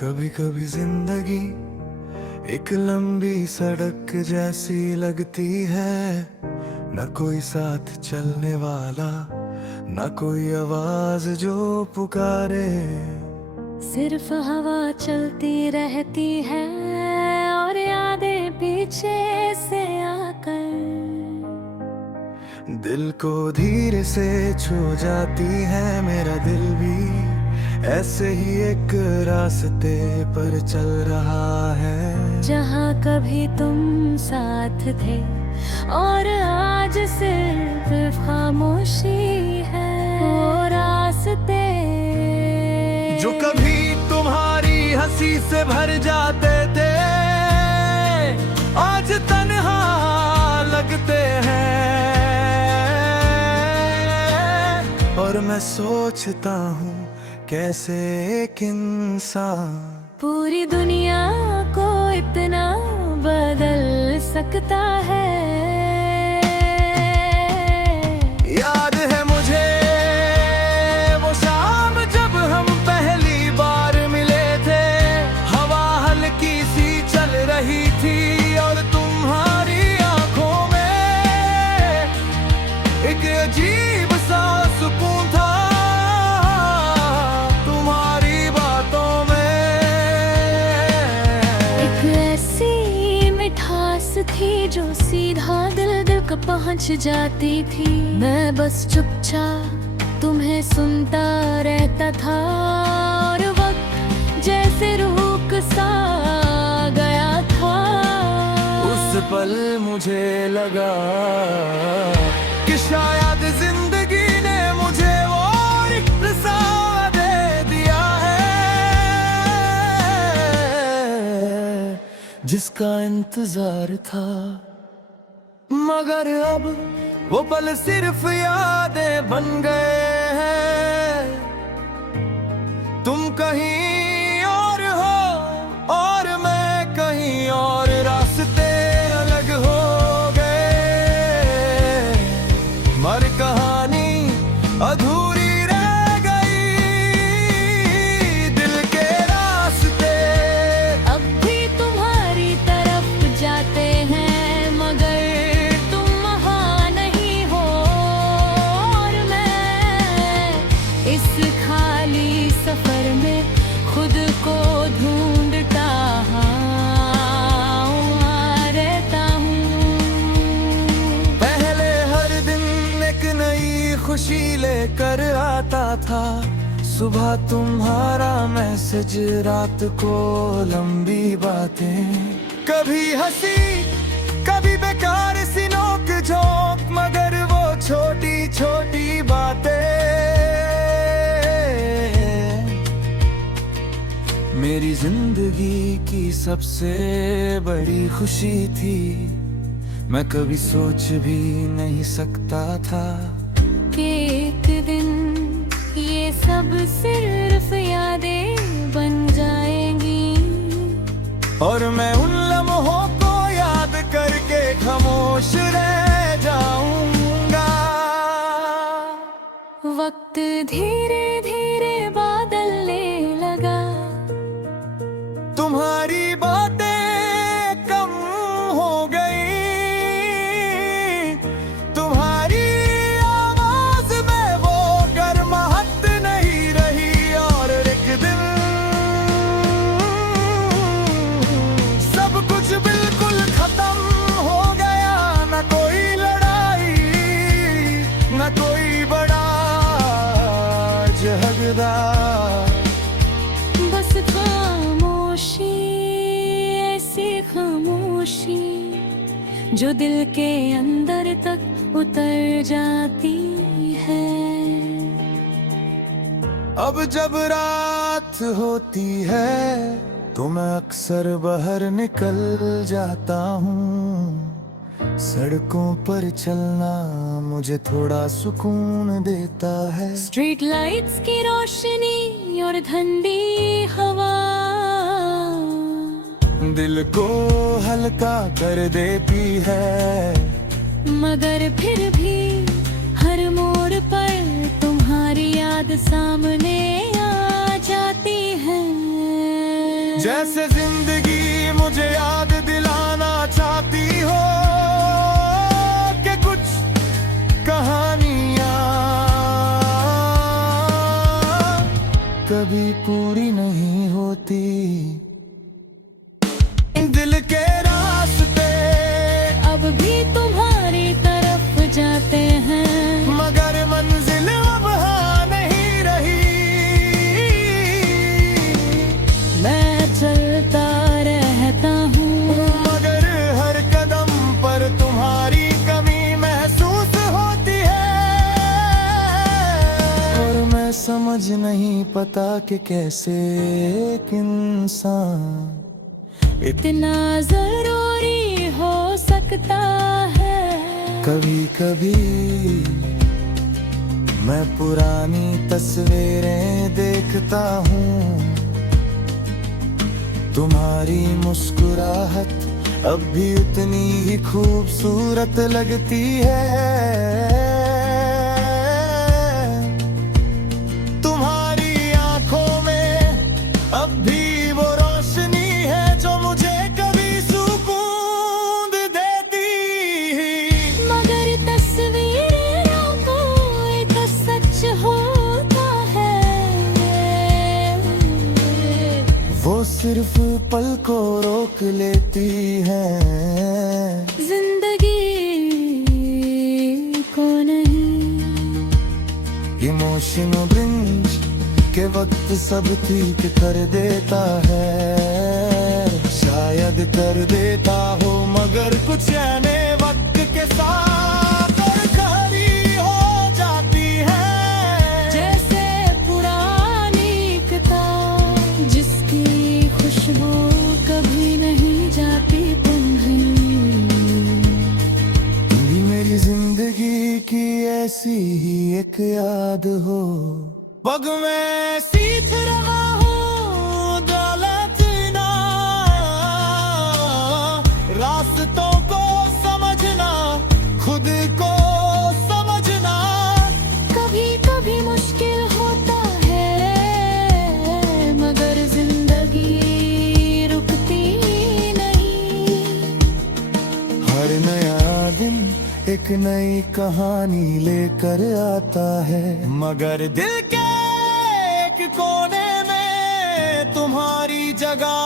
कभी कभी जिंदगी एक लंबी सड़क जैसी लगती है, न कोई साथ चलने वाला, न कोई आवाज जो पुकारे। सिर्फ हवा चलती रहती है और यादें पीछे से आकर दिल को धीरे से छू जाती है। मेरा दिल भी ऐसे ही एक रास्ते पर चल रहा है, जहाँ कभी तुम साथ थे और आज सिर्फ खामोशी है। वो रास्ते जो कभी तुम्हारी हंसी से भर जाते थे, आज तन्हा लगते हैं। और मैं सोचता हूँ कैसे एक इंसान पूरी दुनिया को इतना बदल सकता है। याद है मुझे वो शाम जब हम पहली बार मिले थे, हवा हल्की सी चल रही थी और तुम्हारी आंखों में एक अजीब सा सुकून था। तुम्हारी बातों में एक ऐसी मिठास थी जो सीधा दिल तक पहुंच जाती थी। मैं बस चुपचाप तुम्हें सुनता रहता था और वक्त जैसे रुक सा गया था। उस पल मुझे लगा कि शायद जिंदगी ने मुझे वो रिक्त सा दे दिया है, जिसका इंतजार था। मगर अब वो पल सिर्फ यादें बन गए हैं। तुम कहीं और हो और मैं कहीं और, रास्ते अलग हो गए, मर कहानी अधूरी रह गई। दिल के रास्ते अब भी तुम्हारी तरफ जाते हैं, मगर तुम वहाँ नहीं हो और मैं इस खाली सफर में खुद को ढूंढता रहता हूँ। पहले हर दिन एक नई खुशी लेकर आता था। सुबह तुम्हारा मैसेज, रात को लंबी बातें, कभी हंसी कभी बेकार सी नोक झोंक, मगर वो छोटी छोटी बातें मेरी जिंदगी की सबसे बड़ी खुशी थी। मैं कभी सोच भी नहीं सकता था कि एक दिन ये सब सिर्फ यादें बन जाएंगी और मैं उन लम्हों को याद करके खामोश रह जाऊंगा। वक्त धीरे धीरे बदलने लगा, तुम्हारी बातें कम हो गई, तुम्हारी आवाज में वो गर्माहट नहीं रही। और एक दिन सब कुछ बिल्कुल खत्म हो गया, न कोई लड़ाई, न कोई बड़ा झगड़ा, बस खामोशी, ऐसी खामोशी जो दिल के अंदर तक उतर जाती है। अब जब रात होती है तो मैं अक्सर बाहर निकल जाता हूँ। सड़कों पर चलना मुझे थोड़ा सुकून देता है। स्ट्रीट लाइट्स की रोशनी और ठंडी हवा दिल को हल्का कर देती है, मगर फिर भी हर मोड़ पर तुम्हारी याद सामने आ जाती है। जैसे जिंदगी मुझे याद दिलाना चाहती हो कि कुछ कहानियां कभी पूरी नहीं होती। दिल के रास्ते अब भी तुम्हारी तरफ जाते हैं, मगर मंजिल अब हाँ नहीं रही। मैं चलता रहता हूँ, मगर हर कदम पर तुम्हारी कमी महसूस होती है। और मैं समझ नहीं पता कि कैसे एक इंसान इतना जरूरी हो सकता है। कभी कभी मैं पुरानी तस्वीरें देखता हूँ, तुम्हारी मुस्कुराहट अब भी उतनी ही खूबसूरत लगती है। तुम्हारी आंखों में अब भी वो रोशनी है जो मुझे कभी सुकून देती। मगर तस्वीरों को एक सच होता है, वो सिर्फ पल को रोक लेती है। जिंदगी को नहीं। इमोशन ब्रिंज के वक्त सब ठीक कर देता है, शायद कर देता हो, मगर कुछ आने वक्त के साथ और खरी हो जाती है। जैसे पुरानी किताब जिसकी खुशबू कभी नहीं जाती, ये मेरी जिंदगी की ऐसी ही एक याद हो। पग में सीख रहा हूँ दौलतना, रास्तों को समझना, खुद को समझना। कभी कभी मुश्किल होता है, मगर जिंदगी रुकती नहीं। हर नया दिन एक नई कहानी लेकर आता है, मगर दिल के एक कोने में तुम्हारी जगह